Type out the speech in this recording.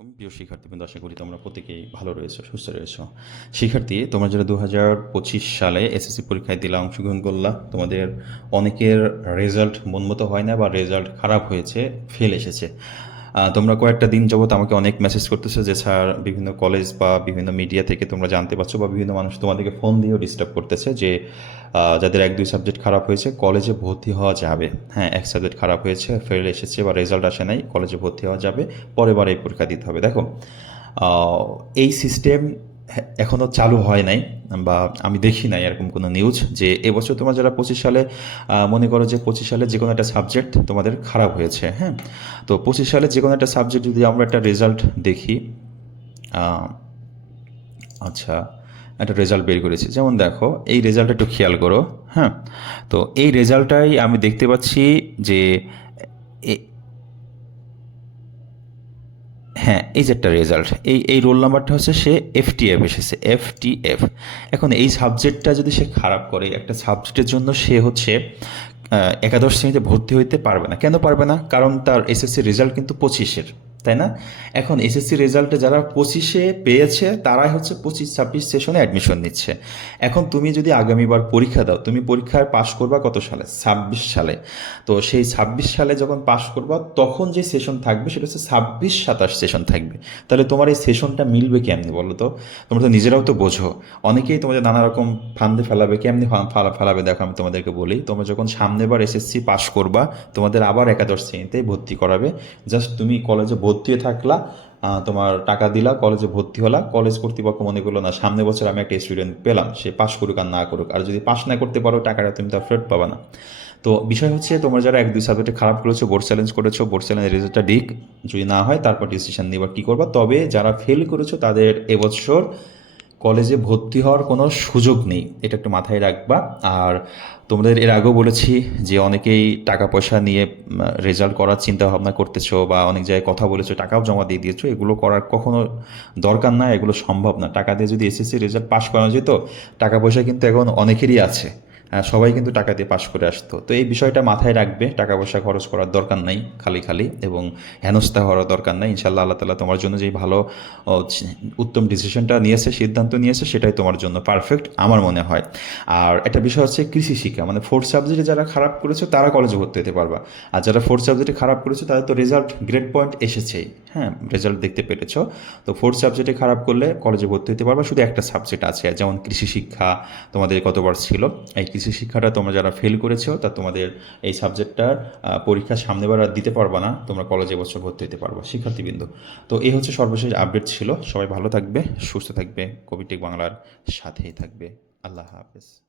প্রিয় শিক্ষার্থীবৃন্দ আশা করি তোমরা প্রত্যেকেই ভালো রয়েছো, সুস্থ রয়েছো। শিক্ষার্থী, তোমরা যারা দু হাজার পঁচিশ সালে এসএসসি পরীক্ষায় দিলা, অংশগ্রহণ করলা, তোমাদের অনেকের রেজাল্ট মনমতো হয় না বা রেজাল্ট খারাপ হয়েছে ফেল এসেছে। তোমরা কয়েকটা দিন যাবত আমাকে অনেক মেসেজ করতেছো যে, স্যার, বিভিন্ন কলেজ বা বিভিন্ন মিডিয়া থেকে তোমরা জানতে পারছ বা বিভিন্ন মানুষ তোমাদেরকে ফোন দিয়েও ডিস্টার্ব করতেছে যে যাদের এক, দুই সাবজেক্ট খারাপ হয়েছে কলেজে ভর্তি হওয়া যাবে। হ্যাঁ এক সাবজেক্ট খারাপ হয়েছে ফেল এসেছে বা রেজাল্ট আসে নাই কলেজে ভর্তি হওয়া যাবে, পরের বার এই পরীক্ষা দিতে হবে। দেখো এই সিস্টেম এখনও চালু হয় নাই। বা আমি দেখি নাই এরকম কোনো নিউজ যে এবছর তোমরা যারা পঁচিশ সালে মনে করো যে পঁচিশ সালে যে কোনো একটা সাবজেক্ট তোমাদের খারাপ হয়েছে হ্যাঁ? তো পঁচিশ সালে যে কোনো একটা সাবজেক্ট যদি আমরা একটা রেজাল্ট দেখি আচ্ছা একটা রেজাল্ট বের করেছি। যেমন দেখো, এই রেজাল্টটা একটু খেয়াল করো হ্যাঁ? তো এই রেজাল্টটাই আমি দেখতে পাচ্ছি যে হ্যাঁ এই যে একটা রেজাল্ট এই এই রোল নাম্বারটা হচ্ছে সে এফ টি এফ এসেছে এফ টি এফ এখন এই সাবজেক্টটা যদি সে খারাপ করে, একটা সাবজেক্টের জন্য সে হচ্ছে একাদশ শ্রেণীতে ভর্তি হইতে পারবে না। কেন পারবে না? কারণ তার এসএসসি রেজাল্ট কিন্তু পঁচিশের। তাই না? এখন এসএসসি রেজাল্টে যারা পঁচিশে পেয়েছে, তারাই হচ্ছে পঁচিশ, ছাব্বিশ সেশনে অ্যাডমিশন নিচ্ছে। এখন তুমি যদি আগামীবার পরীক্ষা দাও, তুমি পরীক্ষায় পাশ করবা কত সালে? ছাব্বিশ সালে। তো সেই ছাব্বিশ সালে যখন পাশ করবা, তখন যে সেশন থাকবে সেটা হচ্ছে ছাব্বিশ, সাতাশ সেশন থাকবে। তাহলে তোমার এই সেশনটা মিলবে কেমনি বলো তো? তোমরা তো নিজেরাও তো বোঝো। অনেকেই তোমাদের নানা রকম ফান্দে ফেলাবে, কেমনি ফেলাবে, দেখো আমি তোমাদেরকে বলি। তোমরা যখন সামনেবার এসএসসি পাশ করবা, তোমাদের আবার একাদশ শ্রেণীতে ভর্তি করাবে। জাস্ট তুমি কলেজে ভর্তি হয়ে থাকলা তোমার টাকা দিলা কলেজে ভর্তি হলা। কলেজ কর্তৃপক্ষ মনে করল, না, সামনে বছর আমি একটা স্টুডেন্ট পেলাম, সে পাশ করুক আর না করুক। আর যদি পাশ না করতে পারো, টাকাটা তুমি তো ফেরত পাবা না। তো বিষয় হচ্ছে, তোমরা যারা এক দুই সাবজেক্টে খারাপ করেছ বোর্ড চ্যালেঞ্জ করেছ বোর্ড চ্যালেঞ্জের রেজাল্টটা দিক। যদি না হয়, তারপর ডিসিশন নিবা, কী করবা? তবে যারা ফেল করেছ, তাদের এবছর কলেজে ভর্তি হওয়ার কোনো সুযোগ নেই। এটা একটু মাথায় রাখবা। আর তোমাদের এর আগেও বলেছি যে অনেকেই টাকা পয়সা নিয়ে রেজাল্ট করার চিন্তা ভাবনা করতেছো বা অনেক জায়গায় কথা বলেছ, টাকাও জমা দিয়ে দিয়েছ। এগুলো করার কখনো দরকার না, এগুলো সম্ভব না। টাকা দিয়ে যদি এসএসসি রেজাল্ট পাশ করানো যেত টাকা পয়সা কিন্তু এখন অনেকেরই আছে। সবাই কিন্তু টাকা দিয়ে পাশ করে আসতো। তো এই বিষয়টা মাথায় রাখবে, টাকা পয়সা খরচ করার দরকার নাই, খালি খালি এবং হেনস্থা হওয়ার দরকার নাই। ইনশাল্লাহ আল্লাহ তালা তোমার জন্য যেই ভালো উত্তম ডিসিশনটা নিয়েছে, সিদ্ধান্ত নিয়েছে, সেটাই তোমার জন্য পারফেক্ট আমার মনে হয়। আর একটা বিষয় হচ্ছে কৃষি শিক্ষা মানে ফোর্থ সাবজেক্টে যারা খারাপ করেছে, তারা কলেজে ভর্তি হতে পারবা। আর যারা ফোর্থ সাবজেক্টে খারাপ করেছে, তাদের তো রেজাল্ট গ্রেড পয়েন্ট এসেছেই। হ্যাঁ রেজাল্ট দেখতে পেরেছ। তো ফোর্থ সাবজেক্টে খারাপ করলে কলেজে ভর্তি হতে পারবা, শুধু একটা সাবজেক্ট আছে, যেমন কৃষি শিক্ষা তোমাদের কতবার ছিল। এই কৃষি শিক্ষাটা তোমরা যারা ফেল করেছ, তা তোমাদের এই সাবজেক্টটার পরীক্ষা সামনেবার আর দিতে পারবা না, তোমরা কলেজে বছর ভর্তি হতে পারবা, শিক্ষার্থীবৃন্দ। তো এই হচ্ছে সর্বশেষ আপডেট ছিল। সবাই ভালো থাকবে, সুস্থ থাকবে কোভিটেক বাংলার সাথেই থাকবে। আল্লাহ হাফেজ।